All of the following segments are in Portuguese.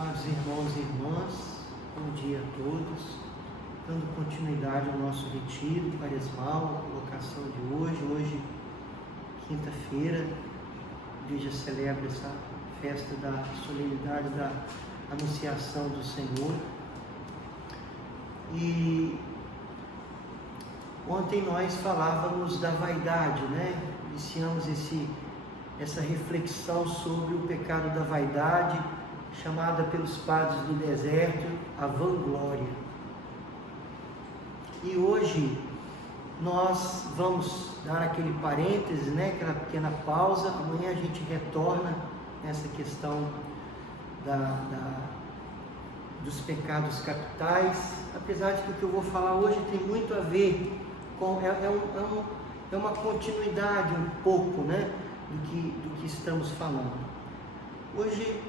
Amados irmãos e irmãs, bom dia a todos. Dando continuidade ao nosso retiro quaresmal, a colocação de hoje, quinta-feira, a igreja celebra essa festa da solenidade da Anunciação do Senhor. E ontem nós falávamos da vaidade, Iniciamos essa reflexão sobre o pecado da vaidade, chamada pelos padres do deserto a vanglória. E hoje nós vamos dar aquele parêntese, aquela pequena pausa. Amanhã a gente retorna nessa questão dos pecados capitais, apesar de que o que eu vou falar hoje tem muito a ver com, é uma continuidade um pouco, do que estamos falando. Hoje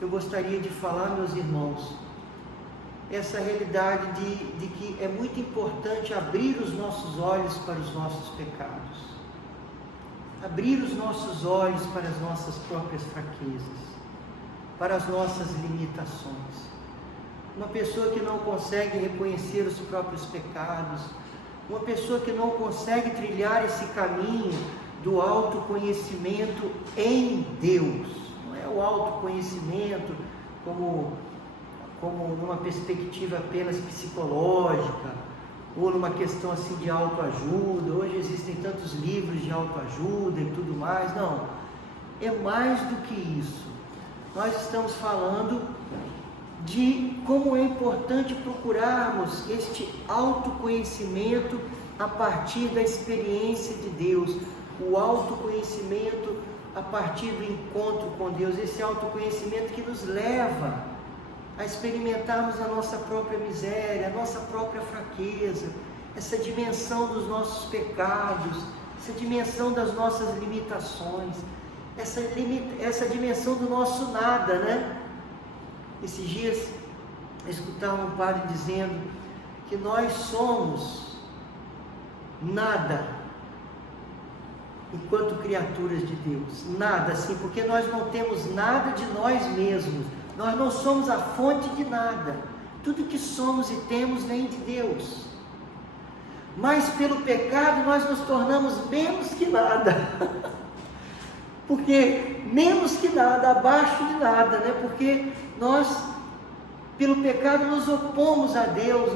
eu gostaria de falar, meus irmãos, essa realidade de que é muito importante abrir os nossos olhos para os nossos pecados, abrir os nossos olhos para as nossas próprias fraquezas, para as nossas limitações. Uma pessoa que não consegue reconhecer os próprios pecados, uma pessoa que não consegue trilhar esse caminho do autoconhecimento em Deus, não é o autoconhecimento como numa perspectiva apenas psicológica, ou numa questão assim de autoajuda. Hoje existem tantos livros de autoajuda e tudo mais. Não, é mais do que isso. Nós estamos falando de como é importante procurarmos este autoconhecimento a partir da experiência de Deus, o autoconhecimento a partir do encontro com Deus, esse autoconhecimento que nos leva a experimentarmos a nossa própria miséria, a nossa própria fraqueza, essa dimensão dos nossos pecados, essa dimensão das nossas limitações, essa dimensão do nosso nada, Esses dias eu escutava um padre dizendo que nós somos nada enquanto criaturas de Deus, nada assim, porque nós não temos nada de nós mesmos, nós não somos a fonte de nada, tudo que somos e temos vem de Deus, mas pelo pecado nós nos tornamos menos que nada, porque menos que nada, abaixo de nada, porque nós, pelo pecado, nos opomos a Deus,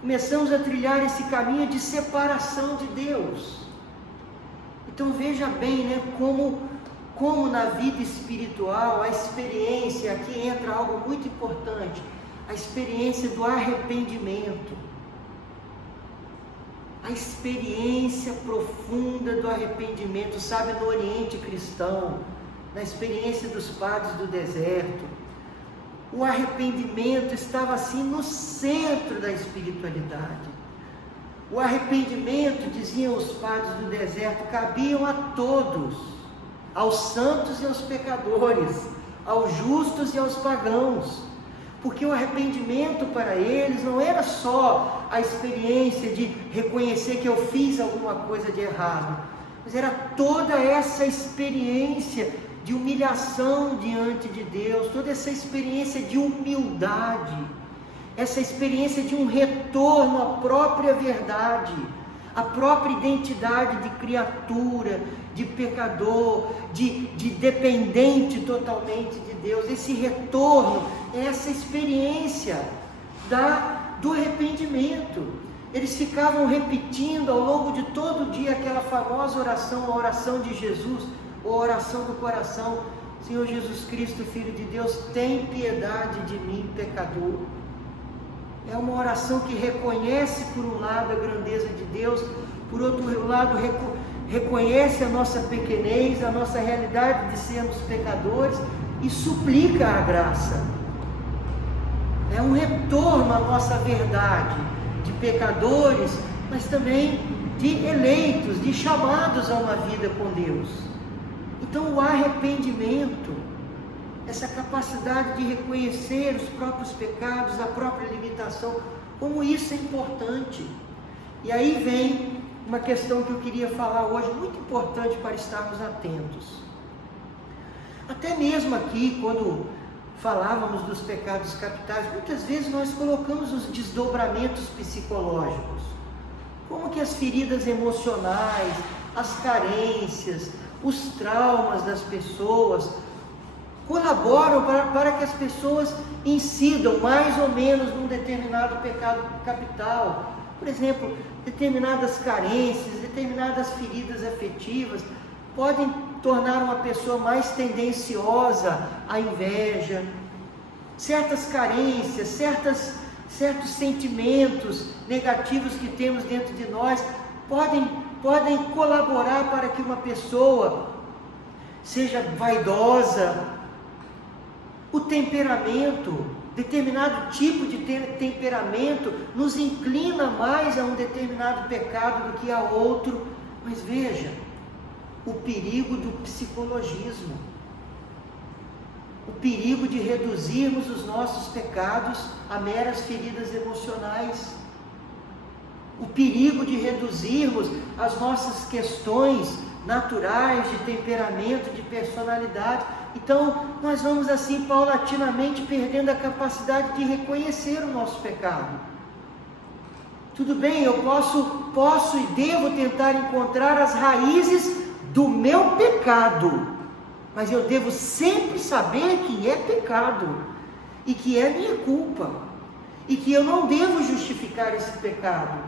começamos a trilhar esse caminho de separação de Deus. Então veja bem, como na vida espiritual, a experiência, aqui entra algo muito importante, a experiência do arrependimento, a experiência profunda do arrependimento, sabe, no Oriente cristão, na experiência dos padres do deserto, o arrependimento estava assim no centro da espiritualidade. O arrependimento, diziam os padres do deserto, cabiam a todos, aos santos e aos pecadores, aos justos e aos pagãos, porque o arrependimento para eles não era só a experiência de reconhecer que eu fiz alguma coisa de errado, mas era toda essa experiência de humilhação diante de Deus, toda essa experiência de humildade, essa experiência de um retorno à própria verdade, à própria identidade de criatura, de pecador, de dependente totalmente de Deus. Esse retorno é essa experiência do arrependimento. Eles ficavam repetindo ao longo de todo o dia aquela famosa oração, a oração de Jesus, a oração do coração: Senhor Jesus Cristo, Filho de Deus, tem piedade de mim, pecador. É uma oração que reconhece, por um lado, a grandeza de Deus, por outro lado, reconhece a nossa pequenez, a nossa realidade de sermos pecadores e suplica a graça. É um retorno à nossa verdade de pecadores, mas também de eleitos, de chamados a uma vida com Deus. Então o arrependimento, essa capacidade de reconhecer os próprios pecados, a própria limitação, como isso é importante. E aí vem uma questão que eu queria falar hoje, muito importante para estarmos atentos. Até mesmo aqui, quando falávamos dos pecados capitais, muitas vezes nós colocamos os desdobramentos psicológicos, como que as feridas emocionais, as carências, os traumas das pessoas colaboram para que as pessoas incidam mais ou menos num determinado pecado capital. Por exemplo, determinadas carências, determinadas feridas afetivas podem tornar uma pessoa mais tendenciosa à inveja. Certas carências, certos sentimentos negativos que temos dentro de nós podem colaborar para que uma pessoa seja vaidosa. O temperamento, determinado tipo de temperamento nos inclina mais a um determinado pecado do que a outro. Mas veja, o perigo do psicologismo, o perigo de reduzirmos os nossos pecados a meras feridas emocionais, o perigo de reduzirmos as nossas questões naturais de temperamento, de personalidade. Então, nós vamos assim paulatinamente perdendo a capacidade de reconhecer o nosso pecado. Tudo bem, eu posso e devo tentar encontrar as raízes do meu pecado, mas eu devo sempre saber que é pecado, e que é minha culpa, e que eu não devo justificar esse pecado.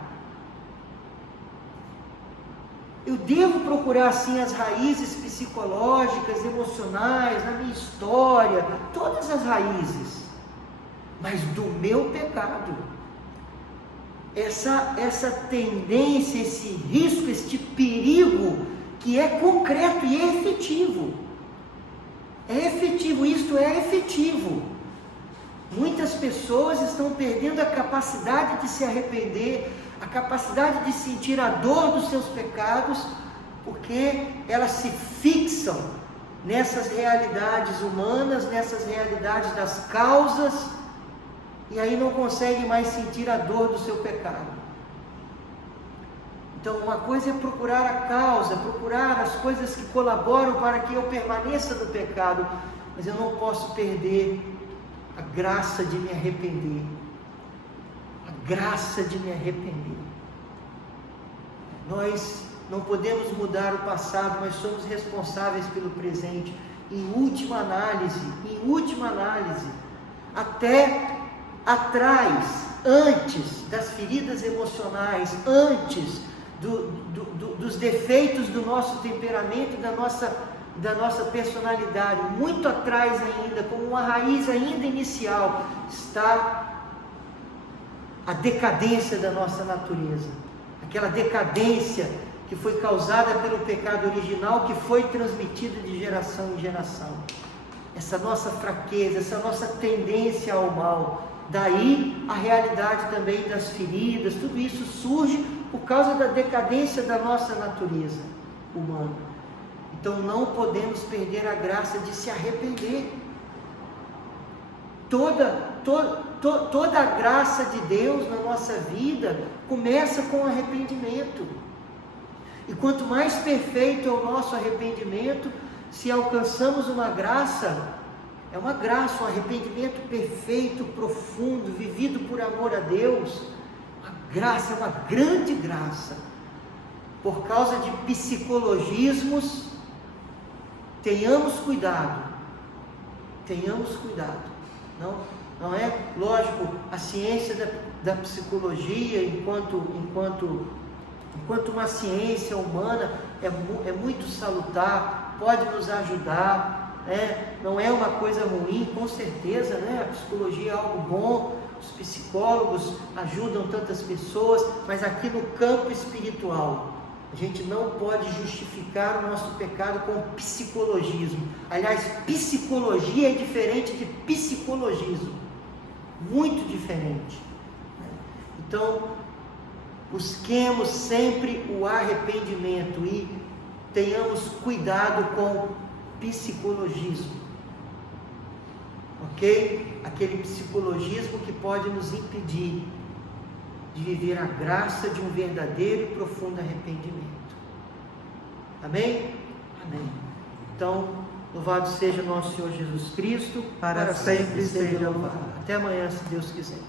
Eu devo procurar sim as raízes psicológicas, emocionais, na minha história, todas as raízes, mas do meu pecado, essa tendência, esse risco, este perigo que é concreto e é efetivo. É efetivo, isto é efetivo. Muitas pessoas estão perdendo a capacidade de se arrepender, a capacidade de sentir a dor dos seus pecados, porque elas se fixam nessas realidades humanas, nessas realidades das causas, e aí não conseguem mais sentir a dor do seu pecado. Então, uma coisa é procurar a causa, procurar as coisas que colaboram para que eu permaneça no pecado, mas eu não posso perder a graça de me arrepender. Graça de me arrepender. Nós não podemos mudar o passado, mas somos responsáveis pelo presente. Em última análise, até atrás, antes das feridas emocionais, antes dos defeitos do nosso temperamento, da nossa personalidade, muito atrás ainda, como uma raiz ainda inicial, está a decadência da nossa natureza, aquela decadência que foi causada pelo pecado original, que foi transmitida de geração em geração, essa nossa fraqueza, essa nossa tendência ao mal, daí a realidade também das feridas, tudo isso surge por causa da decadência da nossa natureza humana. Então não podemos perder a graça de se arrepender. Toda a graça de Deus na nossa vida começa com arrependimento. E quanto mais perfeito é o nosso arrependimento, se alcançamos uma graça, é uma graça, um arrependimento perfeito, profundo, vivido por amor a Deus, a graça é uma grande graça. Por causa de psicologismos, tenhamos cuidado. Não é, lógico, a ciência da psicologia, enquanto uma ciência humana, é muito salutar, pode nos ajudar, né? Não é uma coisa ruim, com certeza, né? A psicologia é algo bom, os psicólogos ajudam tantas pessoas, mas aqui no campo espiritual, a gente não pode justificar o nosso pecado com psicologismo. Aliás, psicologia é diferente de psicologismo, muito diferente. Então, busquemos sempre o arrependimento e tenhamos cuidado com o psicologismo, ok? Aquele psicologismo que pode nos impedir de viver a graça de um verdadeiro e profundo arrependimento. Amém? Amém. Então, Louvado seja nosso Senhor Jesus Cristo, para sempre seja louvado. Até amanhã, se Deus quiser.